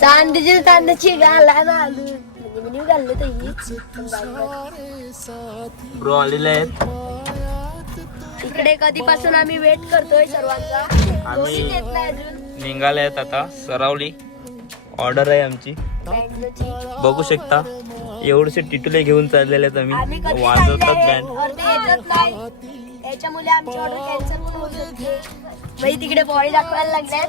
चांदीची चांदीची घाला ना म्हणजे मी घालले तर हीच पण बाई ब्रो आलेले आहेत बघ. इकडे कधीपासून आम्ही वेट करतोय सर्वांचा कोणीच येत नाही अजून निघाले आहेत आता सरावली ऑर्डर आहे आमची बँडची. बघू शकता एवढेसे टिटुले घेऊन चाललेले आहेत आम्ही आम्ही कधी वाजवतात बँड येतच नाही त्याच्यामुळे आमची ऑर्डर कॅन्सल पण बाई तिकडे बॉडी दाखवायला लागल्यात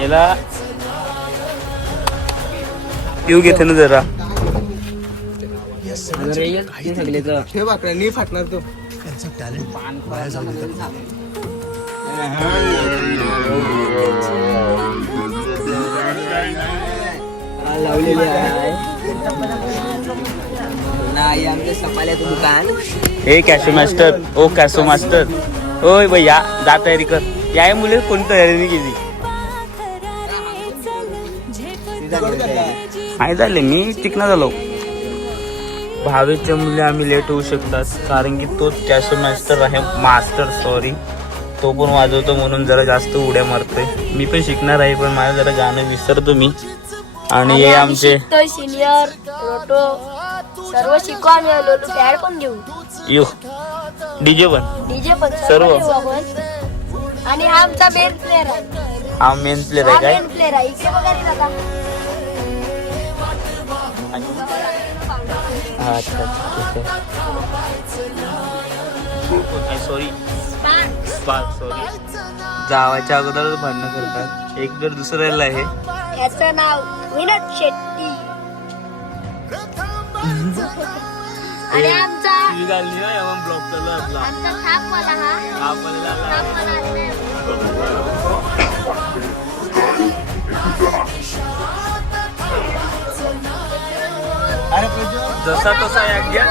याला पिऊ घेते ना जरा. आकडा नाही फाटणार तो. लावलेली आहे नाही आमच्या सपाल्याचं दुकान हे कॅशो मास्टर ओ कॅशो मास्टर होय भैया जा तयारी कर. या मुले कोणी तयारी नाही केली. नाही झाले मी टिकना झालो. भावेच्या मुले आम्ही लेट होऊ शकतात कारण की तो कॅशो मास्टर आहे मास्टर सॉरी तो पण वाजवतो म्हणून जरा जास्त उड्या मारतोय. मी पण शिकणार आहे पण माझं जरा गाणं विसरतो मी. आणि हे आमचे सिनियर रोटो. सर्व शिकू आम्ही लोटो पॅड पण घेऊ. यो डीजे पण. डीजे पण सर्व. आणि हा आमचा मेन प्लेअर आहे. हा मेन प्लेअर आहे काय? मेन प्लेअर आहे. इकडे बघा अच्छा ठीक आहे. सॉरी सॉरी जावाच्या अगोदर भांडणं करतात. एक तर दुसऱ्याला आहे. याचं नाव विनोद शेट्टी. आणि आमचा ब्लॉक चालू आपला. आमचा थापवाला हा. आपल्याला थापवाला जसा तसा एक घ्या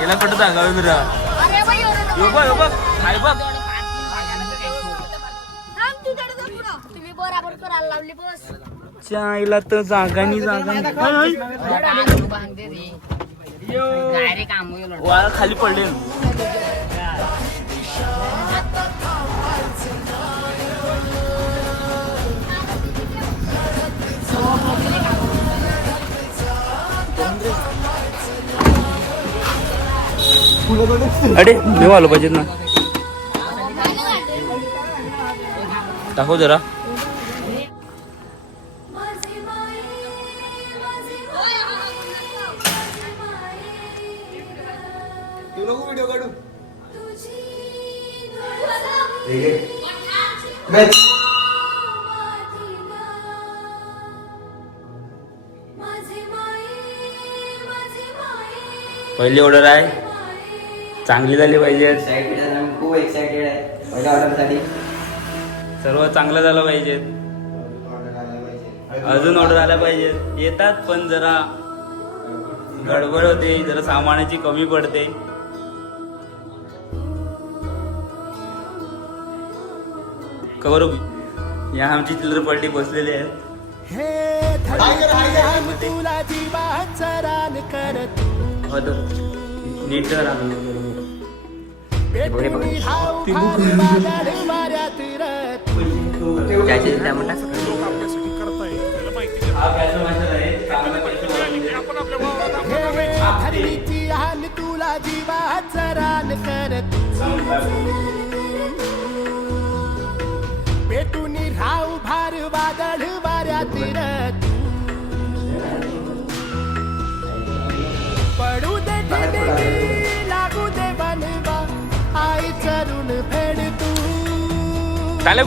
याला कुठं सांगावे बाई, अरे यो बघ यो बघ हाय बघ चायला तर जागा नाही जागा. वाळा खाली पडले अरे मी आलो पाहिजेत ना. दाखव जरा. पहिली ऑर्डर आहे. चांगली झाली पाहिजे. खूप एक्साइटेड आहे. पहिल्या ऑर्डरसाठी. सर्व चांगलं झालं पाहिजे. अजून ऑर्डर आल्या पाहिजेत येतात पण जरा गडबड होते जरा सामानाची कमी पडते. कवर या आमची चिल्लर पलटी बसलेली आहेत हो. नीट करा. हा कॅशो तुला जीवाचा रान करत पेटून राहू भार वादळ चाले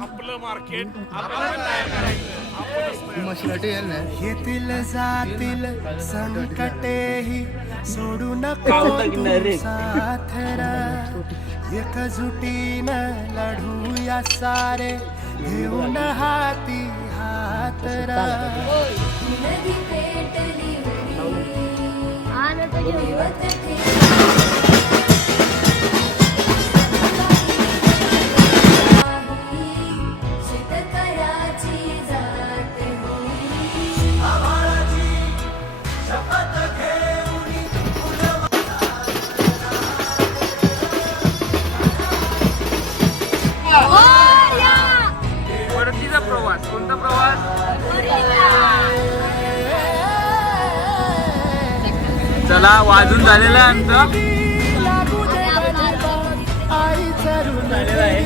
आपलं येतील जातील संकटेही सोडू नका साथरा एकजुटीन लढूया सारे घेऊन हाती हातरा चला वाजून झालेलं आहे आमचं. झालेलं आहे.